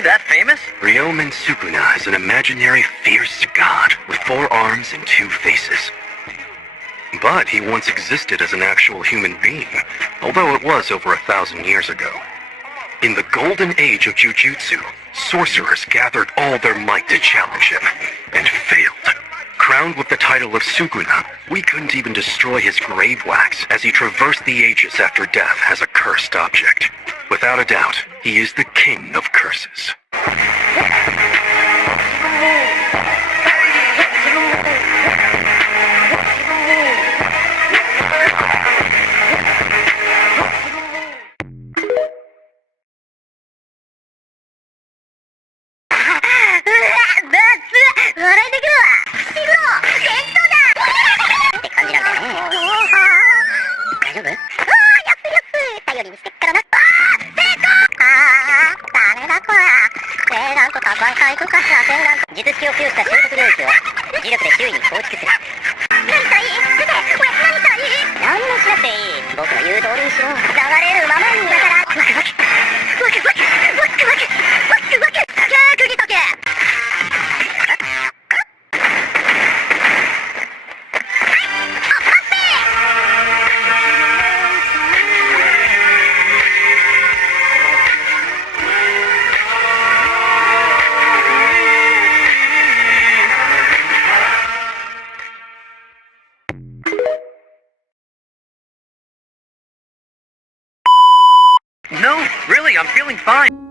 really that famous? Ryomen Sukuna is an imaginary fierce god with 4 arms and 2 faces. But he once existed as an actual human being, although it was over 1,000 years ago. In the golden age of jujutsu, sorcerers gathered all their might to challenge him, and failed. Crowned with the title of Sukuna, we couldn't even destroy his grave wax as he traversed the ages after death as a cursed object. Without a doubt, he is the king of curses. No, really, I'm feeling fine.